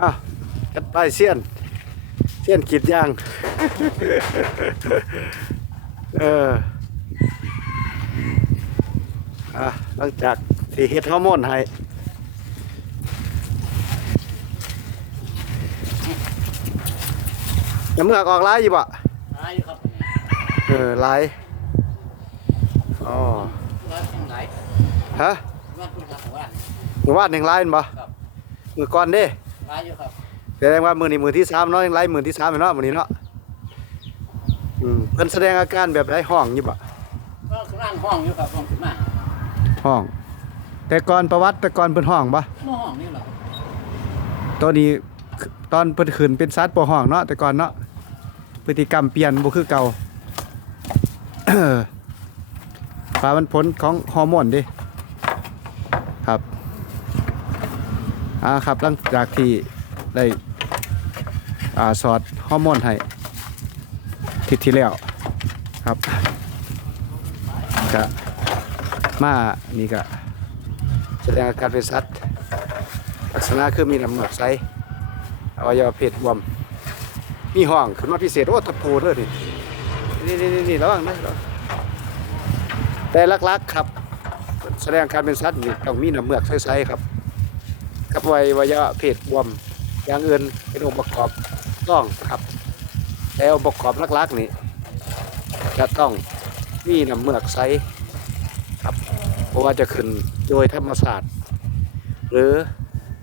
อ้าวจัดไปเสี้ยน เสี้ยนขีดยาง เอออะหลังจากที่เฮ็ดฮอร์โมนให้น้ำเมือกออกร้ายอยู่บ่หลายอยู่ครับเออร้ายอ๋อร้อยจังไหนฮะว่าคุณครับว่าหมู่บ้านแห่งร้ายแม่นบ่ครับมือก่อนเด้ หลายอยู่ครับแสดงว่ามือนี้มือที่สามเนาะยังไล่มือที่สามอยู่เนาะมือนี้เนาะอืมเพิ่นแสดงอาการแบบไร้ห้องอยู่บ่ก็กำลังห้องอยู่ครับห้องขึ้นมาห้อง แต่ก่อนประวัติแต่ก่อนเพิ่นห้องบ่หม้อห้องนี่เหรอครับตัวนี้ตอนเพิ่นขึ้นเป็นสัตว์บ่ห้องเนาะแต่ก่อนเนาะพฤติกรรมเปลี่ยนบ่คือเก่า ปลามันผลของฮอร์โมนเดิครับ อ่าครับหลังจากที่ได้อ่าสอดฮอร์โมนให้ทิศที่แล้วครับก็มานี่ก็แสดงอาการเป็นสัตว์ลักษณะคือมีน้ำเหมือกใสอวัยวะเพศบวมมีห้องขึ้นมาพิเศษโอ้ตะปูเลยนี่นี่นี่นี่ระวังนะแต่ลักๆครับ แสดงการเป็นสัตว์นี่ต้องมีน้ำเหมือกใสๆครับ กับอวัยวะเพศบวม อย่างอื่นเป็นองค์ประกอบต้องครับ แต่องค์ประกอบลักๆนี่จะต้องมีน้ำเมือกใสครับ เพราะว่าจะขึ้นโดยธรรมศาสตร์ หรือ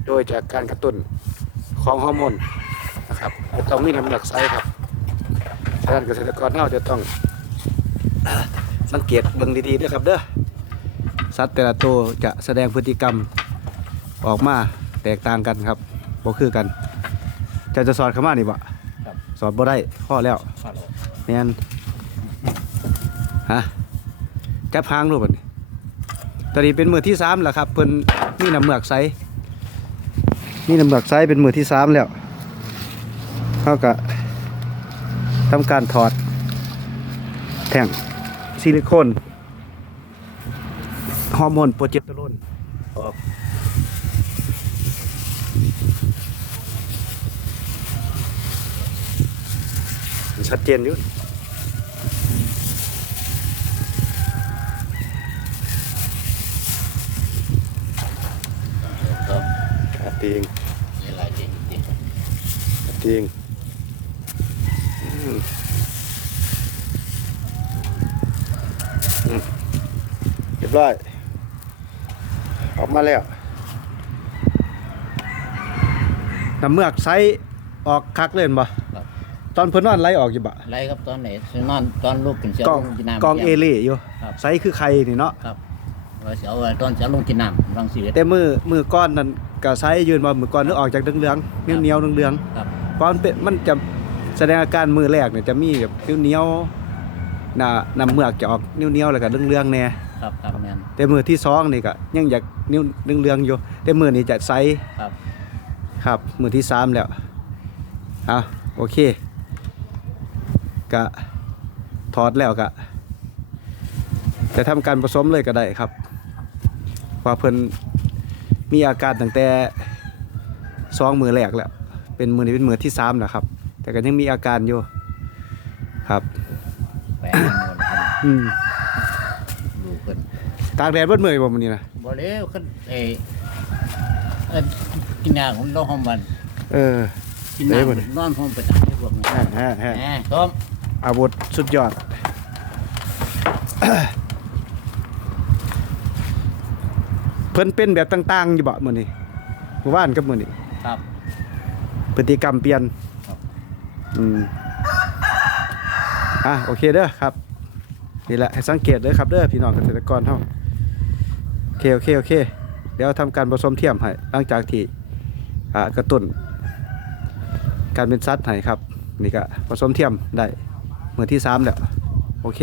โดยจากการกระตุ้นของฮอร์โมนนะครับจะต้องมีน้ำหนักไซส์ครับฉะนั้นเกษตรกรเราจะต้องสังเกตเบิ่งดีๆด้วยครับเด้อสัตว์แต่ละตัวจะแสดงพฤติกรรม ออกมาแตกต่างกันครับบ่คือกัน จะจะสอนเข้ามานี่บ่ครับสอนบ่ได้ข้อแล้วฟาโลแม่นฮะจับหางรูปบัดนี้ตอนนี้เป็นมือที่สามแล้วครับเพิ่นมีน้ำเหมือกไซส์นี่น้ำหนักไซส์เป็นมือที่สามแล้วเขาก็ทำการถอด แท่งซิลิโคนฮอร์โมนโปรเจสเตอโรนออกมัน ชัดเจนอยู่อะตีเองมีหลายจริงจริงจริงอืมอืมเรียบร้อย ออกมาแล้วน้ำเมือกไซส์ออกคักเล่นบ่ครับ ตอนเพิ่นนอนไล่ออกอยู่บ่ไรครับตอนไหนสินอนตอนลูกกินเสียวกองลงกินน้ำ กองเอเล่อยู่ครับ ไซส์คือใครนี่เนาะครับว่าเสียวไว้ตอนเสียวลงกินน้ำรังสีแต่มือมือก้อนนั้นก็ไซส์ยืนว่ามือก้อนนึกออกจากเหลืองๆเหนียวๆเหลืองๆครับเพราะมันเป็นมันจะแสดงอาการมือแรกเนี่ยจะมีแบบเหนียวๆหน้าน้ำเมือกจะออกเหนียวๆแล้วก็เรื่องๆแน่ ครับครับแมน แต่มือที่สองนี่ก็ยังอยากนิ้วเรื่องๆอยู่แต่มือนี่จะใสครับ ครับมือที่สามแล้วเอาโอเค ก็ถอดแล้วก็จะทำการผสมเลยก็ได้ครับ ว่าเพิ่นมีอาการตั้งแต่สองมือแรกแล้ว เป็นมือนี้เป็นมือที่สามแล้วครับ แต่ก็ยังมีอาการอยู่ครับแปลงหมดครับอืมดูเพิ่นตากแดดเบิดมือบ่มื้อนี้นะบ่เร็วขึ้นเอเอ่อกินยาของเราห้องวันเออกินเอ้ยบ่น้ำนี่นอนห้องไปตามที่พวกนี้ฮะฮะฮะแหมต้ม อาวุธสุดยอด เพิ่นเป็นแบบต่างๆ อยู่บ่มื้อนี้เมื่อวานกับมื้อนี้ครับพฤติกรรมเปลี่ยนครับอืมอะโอเคเด้อครับนี่แหละให้สังเกตเด้อครับเด้อพี่น้องเกษตรกรเฮาโอเคโอเคโอเค เดี๋ยวทำการผสมเทียมให้หลังจากที่อ่ากระตุ้นการเป็นสัตว์ให้ครับ นี่ก็ผสมเทียมได้ มือที่สามแล้ว โอเค